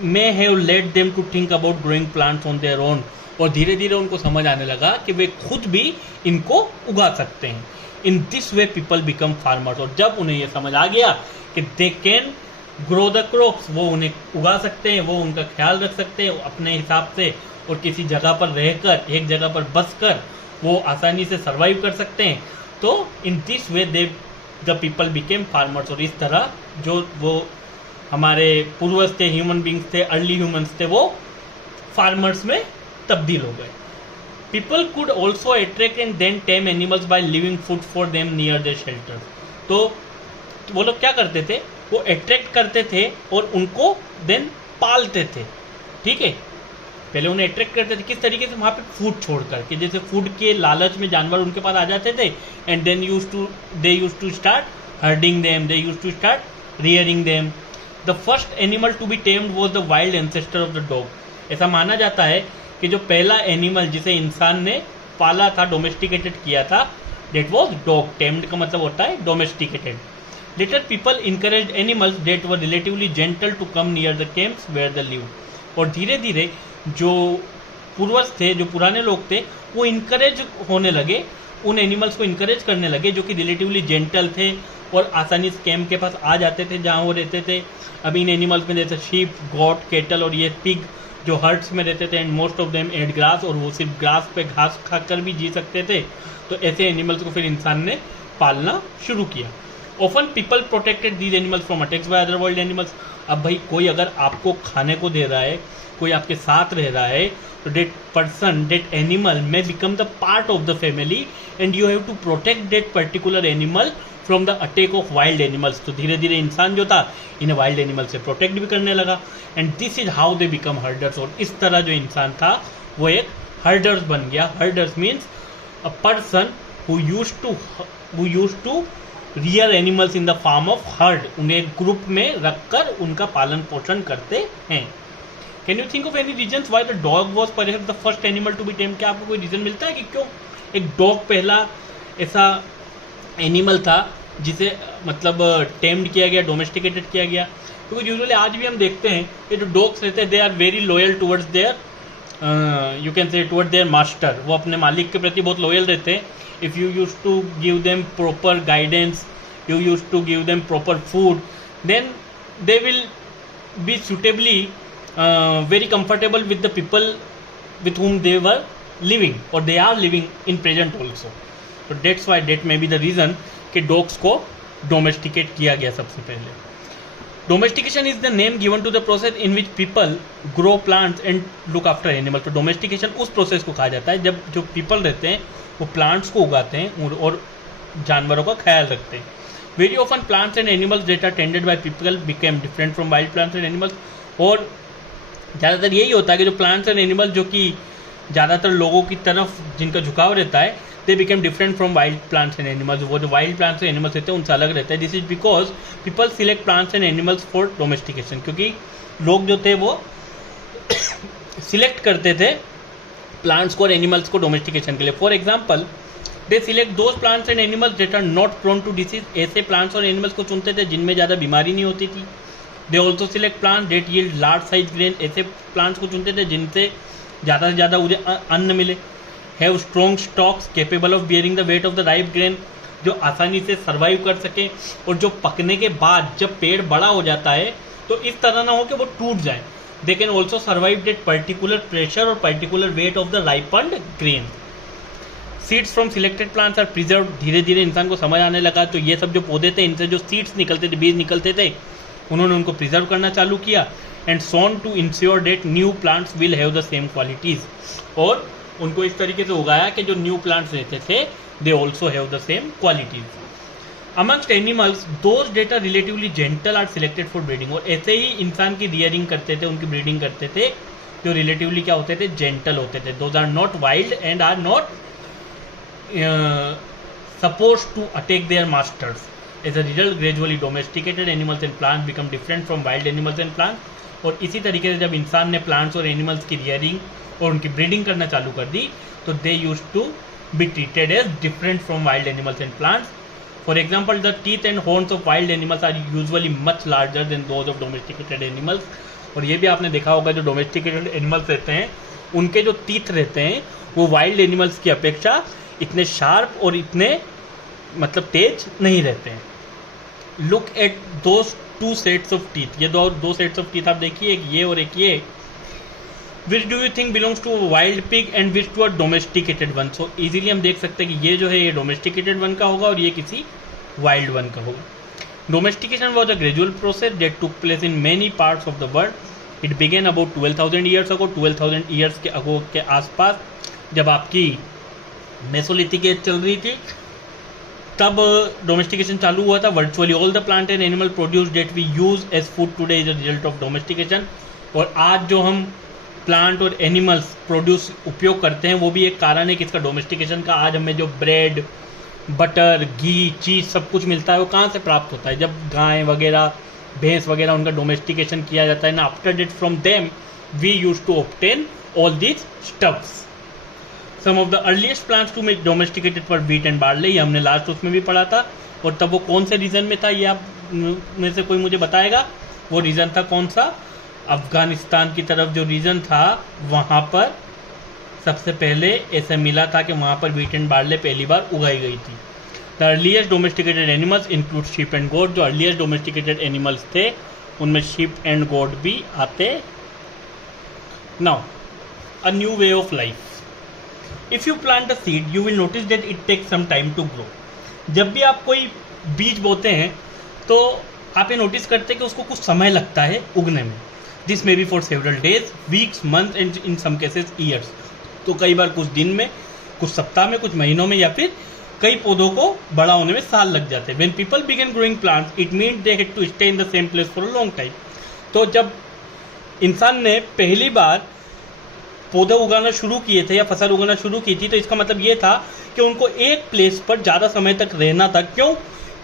may have led them to think about growing plants on their own. और धीरे धीरे उनको समझ आने लगा कि वे खुद भी इनको उगा सकते हैं। इन this way people become farmers. और जब उन्हें ये समझ आ गया कि they can grow the crops, वो उन्हें उगा सकते हैं, वो उनका ख्याल रख सकते हैं अपने हिसाब से, और किसी जगह पर रहकर, एक जगह पर बसकर वो आसानी से सर्वाइव कर सकते हैं। तो in this way they the people became farmers. और इस तरह जो वो हमारे पूर्वज थे, ह्यूमन बींग्स थे, अर्ली ह्यूमंस थे, वो फार्मर्स में तब्दील हो गए। People could also attract and then tame animals by leaving food for them near their shelter. तो वो लोग क्या करते थे, वो अट्रैक्ट करते थे और उनको देन पालते थे। ठीक है, पहले उन्हें अट्रैक्ट करते थे किस तरीके से, वहाँ पे फूड छोड़ करके, जैसे फूड के लालच में जानवर उनके पास आ जाते थे and then they use to start herding them, they use to start rearing them. The first animal to be tamed was the wild ancestor of the dog. ऐसा माना जाता है कि जो पहला एनिमल जिसे इंसान ने पाला था, डोमेस्टिकेटेड किया था, डेट वॉज डॉग। टेम्ड का मतलब होता है domesticated. Later people encourage animals that were relatively gentle to come near the camps where the live. और धीरे धीरे जो पूर्वज थे, जो पुराने लोग थे, वो इनकरेज होने लगे, उन एनिमल्स को इनकरेज करने लगे जो कि रिलेटिवली जेंटल थे और आसानी से कैंप के पास आ जाते थे जहाँ वो रहते थे। अब इन एनिमल्स में जैसे शीप, गॉट, केटल और ये पिग जो हर्ट्स में रहते थे, and most of them at grass, और वो सिर्फ ग्रास पे घास खाकर भी जी सकते थे। तो ऐसे एनिमल्स को फिर इंसान ने पालना शुरू किया। Often people protected these animals from attacks by other world animals. अब भाई कोई अगर आपको खाने को दे रहा है, कोई आपके साथ रह रहा है, तो that person, that animal may become the part of the family and you have to protect that particular animal from the attack of wild animals. तो धीरे धीरे इंसान जो था इन्हें वाइल्ड एनिमल से प्रोटेक्ट भी करने लगा, and this is how they become herders. और इस तरह जो इंसान था वो एक हर्डर्स बन गया। Herders means a person who used to rear animals in the form of herd. उन्हें एक ग्रुप में रखकर उनका पालन पोषण करते हैं। Can you think of any reason why the dog was perhaps the first animal to be tamed? क्या आपको कोई रीजन मिलता है कि क्यों एक डॉग पहला ऐसा एनिमल था जिसे मतलब टेम्ड किया गया, डोमेस्टिकेटेड किया गया? क्योंकि यूजुअली आज भी हम देखते हैं ये जो डॉग्स रहते हैं they are very loyal towards their you can say toward their master. वो अपने मालिक के प्रति बहुत लॉयल रहते हैं। If you use to give them proper guidance, you use to give them proper food, then they will be suitably very comfortable with the people with whom they were living or they are living in present also. So that's why that may be the reason कि dogs को domesticate किया गया सबसे पहले। Domestication is the name given to the process in which people grow plants and look after animals. तो domestication उस process को कहा जाता है जब जो people रहते हैं वो plants को उगाते हैं और जानवरों का ख्याल रखते हैं। Very often plants and animals that are tended by people became different from wild plants and animals. और ज़्यादातर यही होता है कि जो प्लांट्स एंड एनिमल जो कि ज़्यादातर लोगों की तरफ जिनका झुकाव रहता है, they became different from wild plants and animals. वो जो वाइल्ड प्लांट्स एंड एनिमल्स रहते हैं उनसे अलग रहता है। This is because people select plants and animals for domestication. क्योंकि लोग जो थे वो सिलेक्ट करते थे प्लांट्स को और एनिमल्स को डोमेस्टिकेशन के लिए। For example they select those plants and animals that are not prone to disease. ऐसे प्लांट्स और एनिमल्स को चुनते थे जिनमें ज़्यादा बीमारी नहीं होती थी। They also select plant that yield large size grain. ऐसे प्लांट्स को चुनते थे जिनसे ज़्यादा से ज़्यादा उन्हें अन्न मिले। Have strong stocks capable of bearing the wait of the ripe grain, जो आसानी से सर्वाइव कर सके और जो पकने के बाद जब पेड़ बड़ा हो जाता है तो इस तरह ना हो कि वो टूट जाए। They can also survive that particular pressure और particular weight of the ripened grain. Seeds from selected plants are preserve. धीरे धीरे इंसान को समझ आने लगा तो ये सब जो पौधे थे इनसे जो सीड्स निकलते थे, बीज निकलते थे, उन्होंने उनको प्रिजर्व करना चालू किया। And soon to ensure that new plants will have the same qualities. और उनको इस तरीके से उगाया कि जो न्यू प्लांट्स रहते थे they also have the same qualities. Amongst animals those that are relatively gentle are selected for breeding. और ऐसे ही इंसान की रियरिंग करते थे, उनकी ब्रीडिंग करते थे जो रिलेटिवली क्या होते थे, जेंटल होते थे। Those are not wild and are not supposed to attack their masters. As a result, gradually domesticated animals and plants become different from wild animals and plants. और इसी तरीके से जब इंसान ने प्लांट्स और एनिमल्स की रियरिंग और उनकी ब्रीडिंग करना चालू कर दी तो they use to be treated as different from wild animals and plants. For example the teeth and horns of wild animals are usually much larger than those of domesticated animals. और ये भी आपने देखा होगा जो डोमेस्टिकेटेड एनिमल्स रहते हैं उनके जो टीथ रहते हैं वो वाइल्ड एनिमल्स की अपेक्षा इतने शार्प और इतने मतलब तेज नहीं रहते हैं। Look at those two sets of teeth. ये दो सेट्स ऑफ टीथ आप देखिए, एक ये और एक ये। Which do you think belongs to wild pig and which to a domesticated one? So easily हम देख सकते हैं कि ये जो है ये डोमेस्टिकेटेड वन का होगा और ये किसी वाइल्ड वन का होगा। Domestication was a gradual process that took place in many parts of the world. It began about 12,000 years ago. 12,000 years के अगो के आसपास जब आपकी मेसोलिथिक एज चल रही थी तब डोमेस्टिकेशन चालू हुआ था. Virtually all the plant and animal produce that we use as food today is a result of domestication. और आज जो हम प्लांट और एनिमल्स प्रोड्यूस उपयोग करते हैं वो भी एक कारण है कि इसका डोमेस्टिकेशन का. आज हमें जो ब्रेड, बटर, घी, चीज़ सब कुछ मिलता है वो कहाँ से प्राप्त होता है? जब गाय वगैरह, भैंस वगैरह उनका डोमेस्टिकेशन किया जाता है ना. After that from them we use to obtain all these stuffs. Some of the earliest plants to make domesticated for wheat and barley, ये हमने लास्ट उसमें भी पढ़ा था. और तब वो कौन से रीजन में था ये आप में से कोई मुझे बताएगा? वो रीजन था कौन सा? अफगानिस्तान की तरफ जो रीजन था वहाँ पर सबसे पहले ऐसे मिला था कि वहाँ पर व्हीट एंड बार्ले पहली बार उगाई गई थी. The earliest domesticated animals include sheep and goat. जो अर्लीस्ट डोमेस्टिकेटेड एनिमल्स थे उनमें शीप एंड गोट भी आते. Now a new way of life. If you plant a seed you will notice that it takes some time to grow. जब भी आप कोई बीज बोते हैं तो आप ये नोटिस करते हैं कि उसको कुछ समय लगता है उगने में. This may be for several days, weeks, month and in some cases years. तो कई बार कुछ दिन में, कुछ सप्ताह में, कुछ महीनों में, या फिर कई पौधों को बड़ा होने में साल लग जाते हैं. When people begin growing plants it mean they had to stay in the same place for a long time. तो जब इंसान ने पहली बार पौधे उगाना शुरू किए थे या फसल उगाना शुरू की थी तो इसका मतलब ये था कि उनको एक प्लेस पर ज़्यादा समय तक रहना था. क्यों?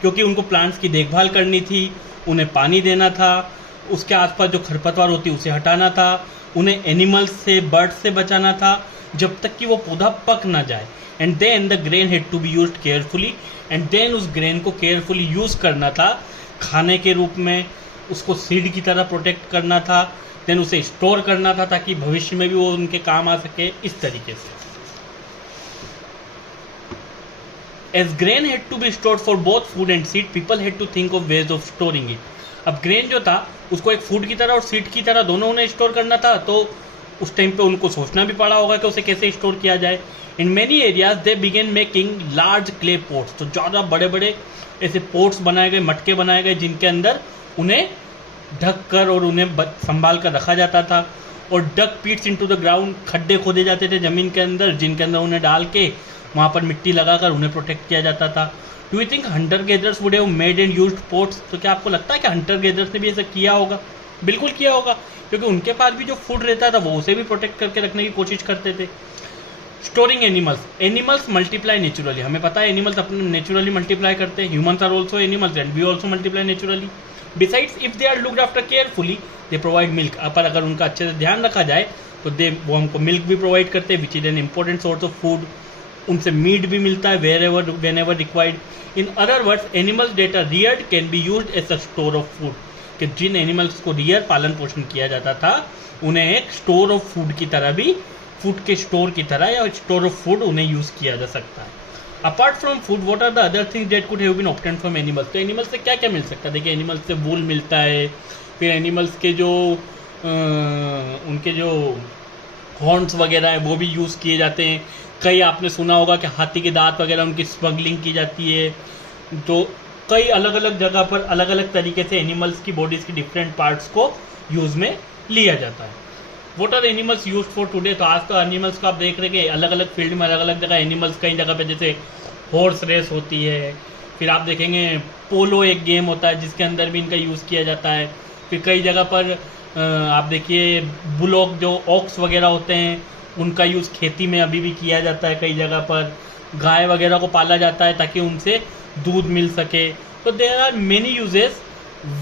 क्योंकि उनको प्लांट्स की देखभाल करनी थी, उन्हें पानी देना था, उसके आसपास जो खरपतवार होती उसे हटाना था, उन्हें एनिमल्स से, बर्ड्स से बचाना था जब तक कि वो पौधा पक ना जाए. And then the grain had to be used carefully. And then उस ग्रेन को केयरफुली यूज़ करना था खाने के रूप में, उसको सीड की तरह प्रोटेक्ट करना था, देन उसे स्टोर करना था ताकि भविष्य में भी वो उनके काम आ सके. इस तरीके से as grain had to be stored for both food and seed people had to think of ways of storing it. अब ग्रेन जो था उसको एक फूड की तरह और सीड की तरह दोनों उन्हें स्टोर करना था. तो उस टाइम पे उनको सोचना भी पड़ा होगा कि उसे कैसे स्टोर किया जाए. In many areas they began making large clay pots. तो ज़्यादा बड़े बड़े ऐसे पोट्स बनाए गए, मटके बनाए गए जिनके अंदर उन्हें ढक कर और उन्हें संभाल कर रखा जाता था. और duck Pitt's into the ground, खड्डे खोदे जाते थे ज़मीन के अंदर जिनके अंदर उन्हें डाल के वहाँ पर मिट्टी लगाकर उन्हें प्रोटेक्ट किया जाता था. Do you think hunter gathers would have made and used pots? तो क्या आपको लगता है कि हंटर गेदर्स ने भी ऐसा किया होगा? बिल्कुल किया होगा, क्योंकि उनके पास भी जो फूड रहता था वो उसे भी प्रोटेक्ट करके रखने की कोशिश करते थे. Storing animals. Animals multiply naturally. हमें पता है एनिमल्स अपने नेचुरली मल्टीप्लाई करते हैं. Humans are also animals and we also multiply naturally. Besides if they are looked after carefully they provide milk. पर अगर उनका अच्छे से ध्यान रखा जाए तो वो हमको मिल्क भी प्रोवाइड करते हैं which is an important source of food. उनसे मीट भी मिलता है whenever required. In other words animals that are reared can be used as a store of food. कि जिन एनिमल्स को रियर पालन पोषण किया जाता था उन्हें एक स्टोर ऑफ फूड की तरह भी, फूड के स्टोर की तरह या स्टोर ऑफ फूड उन्हें यूज़ किया जा सकता है. Apart from food what are the other things that could have been obtained from animals. तो एनिमल्स से क्या क्या मिल सकता है? देखिए एनिमल्स से वूल मिलता है, फिर एनिमल्स के जो उनके जो हॉर्न्स वगैरह हैं वो भी यूज़ किए जाते हैं. कई आपने सुना होगा कि हाथी के दांत वगैरह उनकी स्मगलिंग की जाती है. तो कई अलग अलग जगह पर अलग अलग तरीके से एनिमल्स की बॉडीज़ की डिफरेंट पार्ट्स को यूज़ में लिया जाता है. What are animals use for today? तो आज तो एनिमल्स को आप देख रहे हैं अलग अलग फील्ड में अलग अलग जगह एनिमल्स, कई जगह पे जैसे हॉर्स रेस होती है, फिर आप देखेंगे पोलो एक गेम होता है जिसके अंदर भी इनका यूज़ किया जाता है. फिर कई जगह पर आप देखिए बुलॉक जो ऑक्स वगैरह होते हैं उनका यूज़ खेती में अभी भी किया जाता है. कई जगह पर गाय वगैरह को पाला जाता है ताकि उनसे दूध मिल सके. तो there are many uses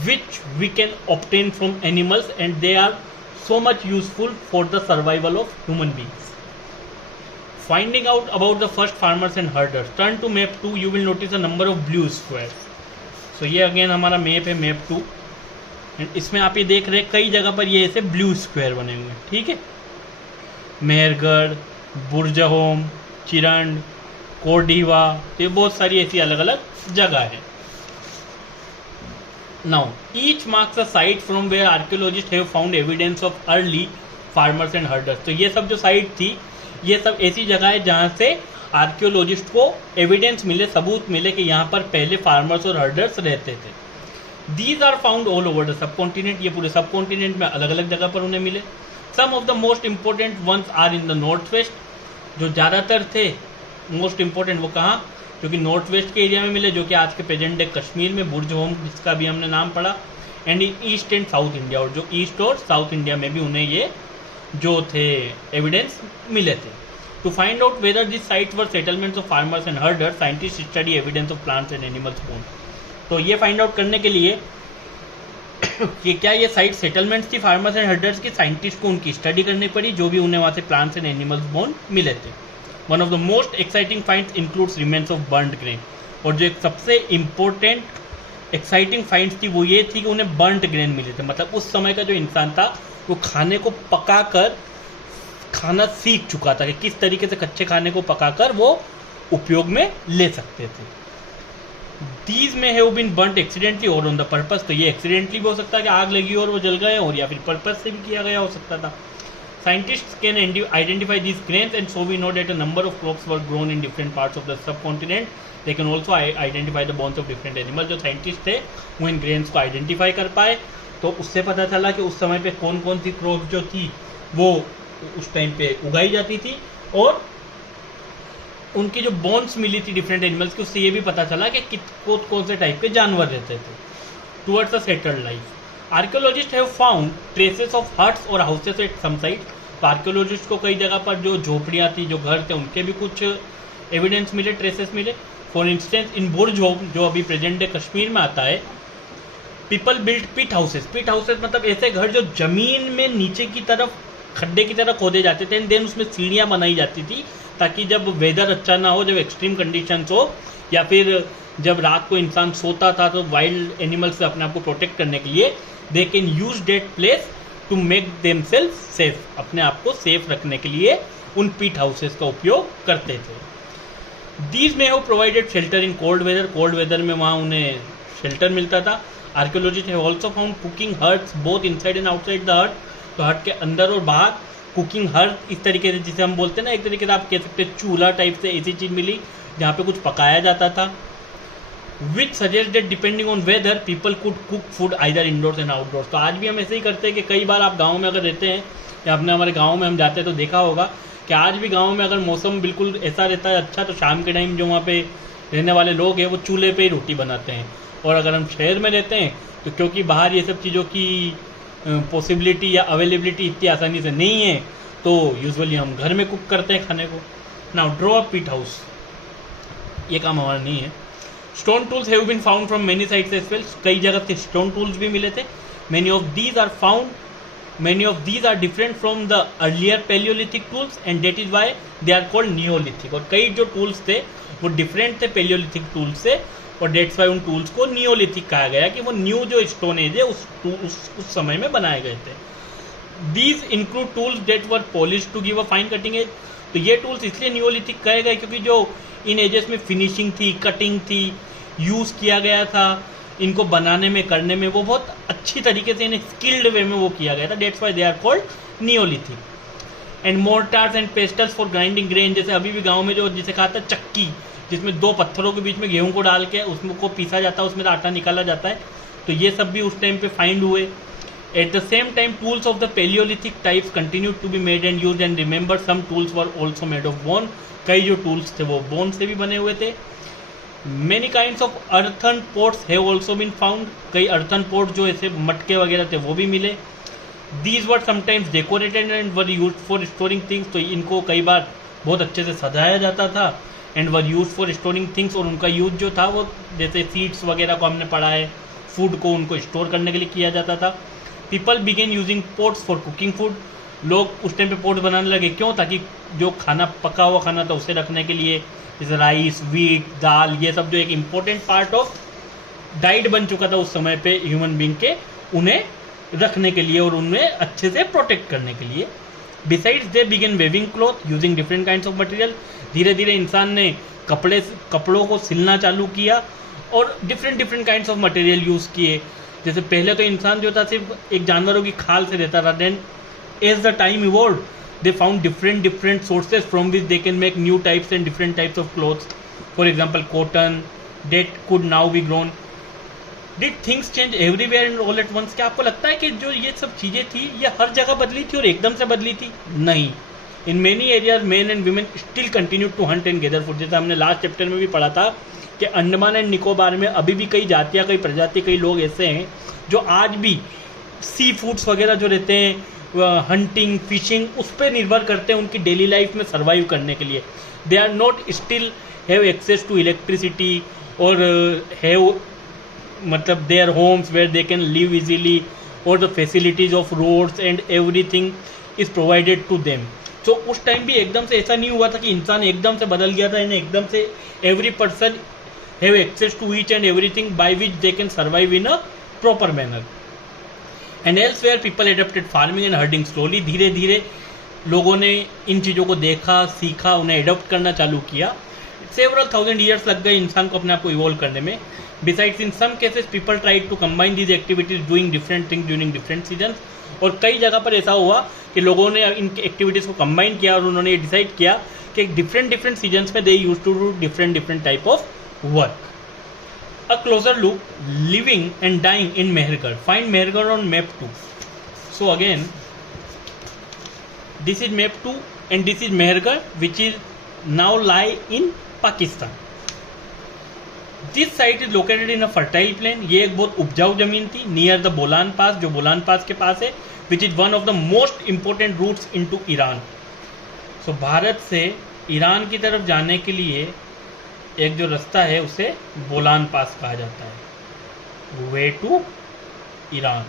which we can obtain from animals and they are so much useful for the survival of human beings. Finding out about the first farmers and herders. Turn to map 2. You will notice a number of blue squares. So ये again हमारा map है, map 2. And इसमें आप ये देख रहे हैं कई जगह पर ये ऐसे ब्लू स्क्वायर बने हुए हैं. ठीक है, मेहरगढ़, बुरजहोम, चिरंड, कोडीवा, तो ये बहुत सारी ऐसी अलग अलग जगह है. Now, each marks a site from where archaeologists have found evidence of early farmers and herders. तो ये सब जो साइट थी ये सब ऐसी जगह है जहाँ से आर्कियोलॉजिस्ट को एविडेंस मिले, सबूत मिले कि यहाँ पर पहले फार्मर्स और हर्डर्स रहते थे. These are found all over the subcontinent. ये पूरे सबकॉन्टिनेंट में अलग अलग जगह पर उन्हें मिले. Some of the most important ones are in the northwest. जो ज़्यादातर थे मोस्ट इम्पोर्टेंट वो कहाँ, जो कि नॉर्थ वेस्ट के एरिया में मिले, जो कि आज के प्रेजेंट डे कश्मीर में बुर्ज होम जिसका भी हमने नाम पढ़ा, and in east and south India, और जो ईस्ट और साउथ इंडिया में भी उन्हें ये जो थे एविडेंस मिले थे। To find out whether this sites were settlements of farmers and herders, scientist study evidence of plants and animals bone. तो ये फाइंड आउट करने के लिए कि क्या ये साइट सेटलमेंट्स थी फार्मर्स एंड हर्डर्स की, साइंटिस्ट को उनकी स्टडी करनी पड़ी, जो भी उन्हें वहाँ से प्लांट्स एंड एनिमल्स बोन मिले थे। One of the most exciting finds includes remains of burned grain, और जो एक सबसे इम्पोर्टेंट एक्साइटिंग फाइंड्स थी वो ये थी कि उन्हें बर्न्ड ग्रेन मिले थे। मतलब उस समय का जो इंसान था वो खाने को पकाकर खाना सीख चुका था कि किस तरीके से कच्चे खाने को पकाकर वो उपयोग में ले सकते थे। These may have been burnt accidentally or on the purpose, तो ये एक्सीडेंटली भी हो सकता है कि आग लगी और वो जल गए, और या फिर पर्पस से भी किया गया हो सकता था। Scientists can identify these grains, and so we know that a number of crops were grown in different parts of the subcontinent. They can also identify the bones of different animals. जो scientist थे वो इन grains को identify कर पाए, तो उससे पता चला कि उस समय पे कौन कौन सी क्रॉप जो थी वो उस टाइम पे उगाई जाती थी, और उनकी जो बोन्स मिली थी डिफरेंट एनिमल्स की, उससे ये भी पता चला कि कौन से टाइप के जानवर रहते थे। Towards a settled life, archaeologist have found traces of huts और हाउसेस एट सम साइट। तो आर्कियोलॉजिस्ट को कई जगह पर जो झोपड़ियाँ थी, जो घर थे, उनके भी कुछ एविडेंस मिले, ट्रेसेस मिले। For instance in Burj home, जो अभी प्रेजेंट डे कश्मीर में आता है, पीपल बिल्ड पिट हाउसेस। पिट हाउसेस मतलब ऐसे घर जो जमीन में नीचे की तरफ खड्डे की तरह खोदे जाते थे, एंड देन उसमें सीढ़ियाँ बनाई जाती थी, ताकि जब वेदर अच्छा ना हो, जब एक्सट्रीम कंडीशंस हो, या फिर जब रात को इंसान सोता था तो वाइल्ड एनिमल्स से अपने आप को प्रोटेक्ट करने के लिए they can use that place to make them self safe, अपने आप को सेफ रखने के लिए उन पीट हाउसेस का उपयोग करते थे। These may have provided shelter in cold weather, cold weather में वहाँ उन्हें शेल्टर मिलता था। Archaeologist have also found cooking hearths both inside and outside the hut, तो हट के अंदर और बाहर कुकिंग हर्ट इस तरीके से, जिसे हम बोलते हैं ना, एक तरीके से आप कह सकते हैं चूल्हा टाइप से ऐसी चीज़ मिली जहाँ पे कुछ पकाया जाता था। Which suggest that depending on weather people could cook food either indoors and outdoors. तो आज भी हम ऐसे ही करते हैं कि कई बार आप गाँव में अगर रहते हैं या अपने हमारे गाँव में हम जाते हैं तो देखा होगा कि आज भी गाँव में अगर मौसम बिल्कुल ऐसा रहता है अच्छा, तो शाम के टाइम जो वहाँ पे रहने वाले लोग हैं वो चूल्हे पे ही रोटी बनाते हैं। और अगर हम शहर में रहते हैं तो क्योंकि बाहर ये सब चीज़ों की पॉसिबिलिटी या अवेलेबिलिटी इतनी आसानी से नहीं है, तो यूजुअली हम घर में कुक करते हैं खाने को। Now draw a pit house, ये काम हमारा नहीं है। Stone tools have been found from many sites as well, कई जगह से स्टोन टूल्स भी मिले थे। Many of these are different from the earlier palaeolithic tools, and that is why they are called neolithic. और कई जो टूल्स थे वो डिफरेंट थे पेलियोलिथिक टूल्स से, और डेट्स वाई उन टूल्स को नियोलिथिक कहा गया कि वो न्यू जो स्टोन एज है उस समय में बनाए गए थे। These include tools that were polished to give a fine cutting edge। तो ये टूल्स इसलिए नियोलिथिक कहे गए क्योंकि जो इन एजेस में फिनिशिंग थी, कटिंग थी, यूज़ किया गया था, इनको बनाने में, करने में, वो बहुत अच्छी तरीके से इन्हें स्किल्ड वे में वो किया गया था। That's why they are called neolithic. And mortars and pestles for grinding grain, जैसे अभी भी गाँव में जो जिसे कहा था चक्की, जिसमें दो पत्थरों के बीच में गेहूं को डाल के उसको पीसा जाता है, उसमें आटा निकाला जाता है, तो ये सब भी उस टाइम पे फाइंड हुए। At the same time, tools of the Paleolithic types continued to be made and used, and remember some tools were also made of bone। कई जो tools थे वो bone से भी बने हुए थे। Many kinds of earthen pots have also been found। कई earthen pot जो ऐसे मटके वगैरह थे वो भी मिले। These were sometimes decorated and were used for storing things। तो इनको कई बार बहुत अच्छे से सजाया जाता था, and were used for storing things। और उनका यूज जो था वो जैसे सीड्स वगैरह को हमने पढ़ा है, फूड को उनको स्टोर करने के लिए किया जाता था। People began using pots for cooking food. लोग उस टाइम पे पोट्स बनाने लगे, क्यों? ताकि जो खाना, पका हुआ खाना था उसे रखने के लिए, जैसे राइस, व्हीट, दाल, ये सब जो एक इम्पोर्टेंट पार्ट ऑफ डाइट बन चुका था उस समय पे ह्यूमन बींग के, उन्हें रखने के लिए और उन्हें अच्छे से प्रोटेक्ट करने के लिए। Besides they began weaving cloth using different kinds of material. धीरे धीरे इंसान ने कपड़ों को सिलना चालू किया और different kinds of material use किए। जैसे पहले तो इंसान जो था सिर्फ एक जानवरों की खाल से रहता था, then as the time evolve they found different sources from which they can make new types and different types of clothes. For example cotton that could now be grown. Did things change everywhere and all at once? क्या आपको लगता है कि जो ये सब चीज़ें थी ये हर जगह बदली थी और एकदम से बदली थी? नहीं, in many areas men and women still continue to hunt and gather food. जैसे हमने लास्ट चैप्टर में भी पढ़ा था कि अंडमान एंड निकोबार में अभी भी कई जातियाँ, कई प्रजाति, कई लोग ऐसे हैं जो आज भी सी फूड्स वगैरह जो रहते हैं, हंटिंग, फिशिंग, उस पर निर्भर करते हैं उनकी डेली लाइफ में सर्वाइव करने के लिए। They are not still have access to electricity और हैव मतलब their homes where they can live easily और the facilities of roads and everything is provided to them. तो उस टाइम भी एकदम से ऐसा नहीं हुआ था कि इंसान एकदम से बदल गया था, इन्हें एकदम से every person have access to each and everything by which they can survive in a proper manner. And elsewhere people adapted farming and herding slowly. धीरे धीरे लोगों ने इन चीज़ों को देखा, सीखा, उन्हें एडॉप्ट करना चालू किया। सेवरल थाउजेंड ईयर्स लग गए इंसान को अपने आप को इवॉल्व करने में। Besides in some cases people tried to combine these activities doing different things during different season. और कई जगह पर ऐसा हुआ कि लोगों ने इन एक्टिविटीज़ को कंबाइन किया और उन्होंने ये डिसाइड किया कि डिफरेंट सीजन्स में they use to do different type of work. A closer look, living and dying in Mehergarh. Find Mehergarh on map 2. So again, this is map 2 and this is Mehergarh, which is now lie in Pakistan. This site is located in a fertile plain. ये एक बहुत उपजाऊ जमीन थी near the Bolan पास, जो बोलान पास के पास है, which is one of the most important routes into Iran. So Bharat से ईरान की तरफ जाने के लिए एक जो रास्ता है उसे बोलान पास कहा जाता है, way to Iran.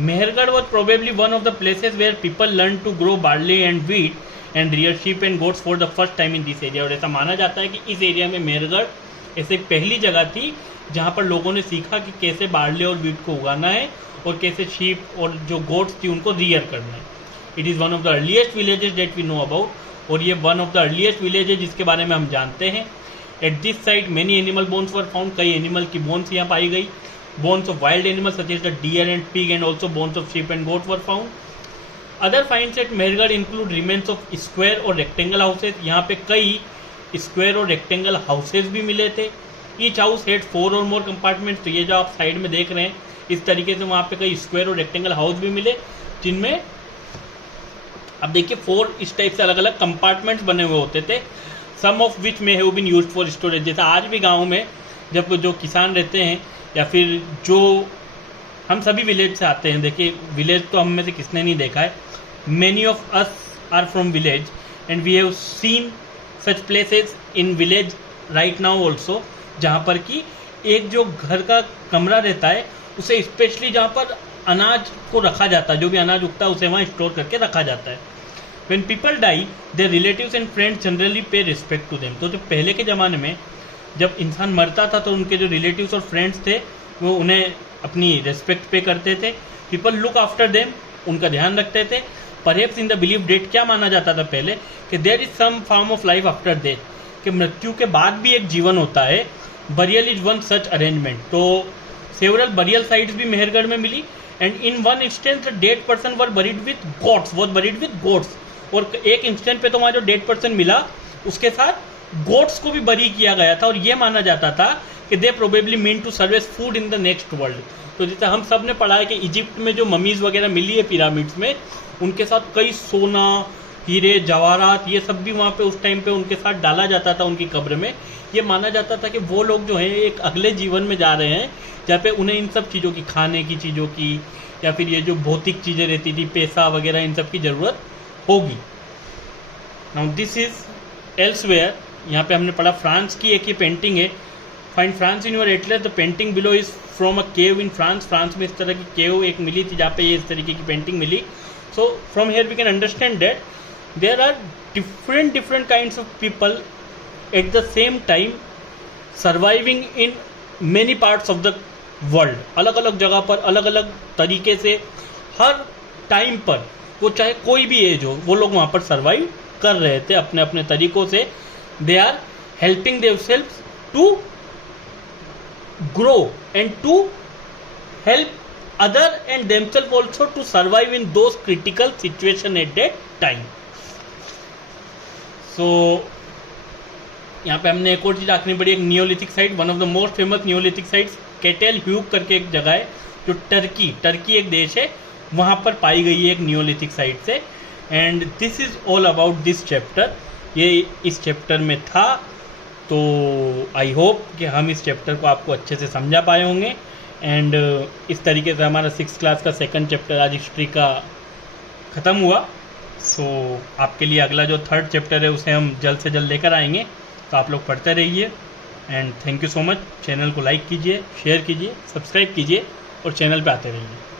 Mehrgarh was probably one of the places where people learn to grow barley and wheat and rear sheep and goats for the first time in this area. और ऐसा माना जाता है कि इस एरिया में मेहरगढ़ ऐसे एक पहली जगह थी जहाँ पर लोगों ने सीखा कि कैसे बार्ली और व्हीट को उगाना है और कैसे शीप और जो गोट्स थी उनको रियर करना है। It is one of the earliest villages that we know about, और ये one of the earliest village है जिसके बारे में हम जानते हैं। At this site many animal bones were found. कई एनिमल की बोन्स यहाँ पाई गई। Bones of wild animals such as the deer and pig and also bones of sheep and goat were found. Other finds at Mehrgarh include remains of square और rectangle houses. यहाँ पे कई square और rectangle houses भी मिले थे। Each house had 4 और मोर compartments. तो ये जो आप साइड में देख रहे हैं इस तरीके से वहाँ पे कई स्क्वायर और रेक्टेंगल हाउस भी मिले, जिनमें अब देखिए 4 इस टाइप से अलग अलग कंपार्टमेंट्स बने हुए होते थे। Some of which may have been used for storage. जैसे आज भी गाँव में जब जो किसान रहते हैं या फिर जो हम सभी विलेज से आते हैं, देखिए विलेज तो हम में से किसने नहीं देखा है, many of us are from village and we have seen such places in village right now also, जहाँ पर कि एक जो घर का कमरा रहता है उसे स्पेशली जहाँ पर अनाज को रखा जाता है, जो भी अनाज उगता है उसे वहाँ स्टोर करके रखा जाता है। When people die, their relatives and friends generally pay respect to them. तो जो पहले के ज़माने में जब इंसान मरता था तो उनके जो रिलेटिव्स और फ्रेंड्स थे वो उन्हें अपनी रिस्पेक्ट पे करते थे। पीपल लुक आफ्टर देम, उनका ध्यान रखते थे। Perhaps in the believe that, क्या माना जाता था पहले कि there is some form of life after death, कि मृत्यु के बाद भी एक जीवन होता है। Burial is one such arrangement. तो सेवरल बरियल साइट्स भी मेहरगढ़ में मिली and in one instance the dead person were buried with goats, was buried with goats. और एक इंस्टेंट पे तो वहाँ जो डेड पर्सन मिला उसके साथ गोट्स को भी बरी किया गया था, और ये माना जाता था कि they probably mean to serve as food in the next world. तो जैसे हम सब ने पढ़ा है कि इजिप्ट में जो ममीज वगैरह मिली है पिरामिड्स में, उनके साथ कई सोना, हीरे, जवाहरात, ये सब भी वहाँ पे उस टाइम पे उनके साथ डाला जाता था उनकी कब्र में। ये माना जाता था कि वो लोग जो हैं एक अगले जीवन में जा रहे हैं जहाँ पे उन्हें इन सब चीज़ों की, खाने की चीज़ों की या फिर ये जो भौतिक चीज़ें रहती थी, पैसा वगैरह, इन सब की ज़रूरत होगी। Now this is elsewhere. यहाँ पे हमने पढ़ा फ्रांस की एक ये पेंटिंग है, find France in your Atlas. The painting below is from a cave in France. France में इस तरह की केव एक मिली थी जहाँ पे ये इस तरीके की पेंटिंग मिली। So from here we can understand that there are different kinds of people at the same time surviving in many parts of the world. अलग अलग जगह पर अलग अलग तरीके से हर टाइम पर, वो चाहे कोई भी एज हो, वो लोग वहाँ पर सर्वाइव कर रहे थे अपने अपने तरीकों से। They are helping themselves to grow and to help other and themself also to survive in those critical situation at that time. So यहाँ पे हमने एक और चीज़ आखनी पड़ी, एक neolithic site, one of the most famous neolithic sites Catalhoyuk करके एक जगह है जो टर्की एक देश है, वहाँ पर पाई गई है एक नियोलिथिक साइट से। And this is all about this chapter. ये इस चैप्टर में था। तो आई होप कि हम इस चैप्टर को आपको अच्छे से समझा पाए होंगे। एंड इस तरीके से हमारा 6th क्लास का सेकंड चैप्टर आज हिस्ट्री का ख़त्म हुआ। सो आपके लिए अगला जो 3rd चैप्टर है उसे हम जल्द से जल्द लेकर आएंगे। तो आप लोग पढ़ते रहिए and thank you so much. Channel को लाइक कीजिए, शेयर कीजिए, सब्सक्राइब कीजिए और चैनल पे आते रहिए।